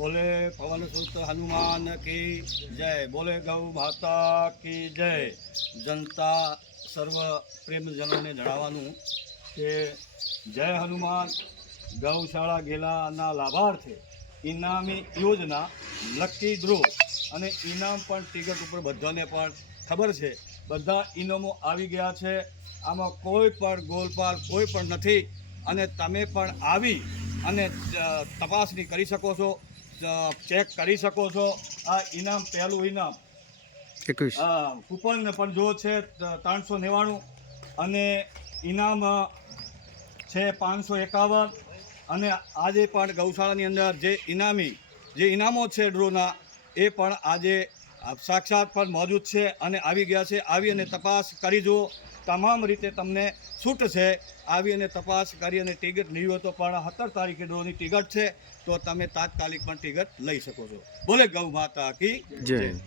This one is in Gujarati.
बोले पवन सुत हनुमान की जय। बोले गौ माता की जय। जनता सर्व प्रेमजनों ने जણાવવાનું કે જય હનુમાન ગૌશાળા ગેલાના લાભાર્થે ઇનામી યોજના લકી ડ્રો અને ઇનામ પણ ટિકિટ ઉપર બધાને પણ ખબર છે। બધા ઇનામો આવી ગયા છે। આમાં કોઈ પણ ગોલપાલ કોઈ પણ નથી અને તમે પણ આવી અને તપાસણી કરી શકો છો, ચેક કરી શકો છો। આ ઇનામ પહેલું ઇનામ 21 કૂપન પણ જો છે 399 અને ઇનામ છે 551 અને આજે પણ ગૌશાળાની અંદર જે ઇનામો છે ડ્રોના એ પણ આજે સાક્ષાત પણ મોજૂદ છે અને આવી ગયા છે। આવી અને તપાસ કરી જુઓ, તમામ રીતે તમને છૂટ છે। આવી અને તપાસ કરી અને ટિકિટ નહીં હોય તો પણ 17 તારીખે ડ્રોની ટિકિટ છે, તો તમે તાત્કાલિક પણ ટિકિટ લઈ શકો છો। બોલે ગૌ માતા કી જય।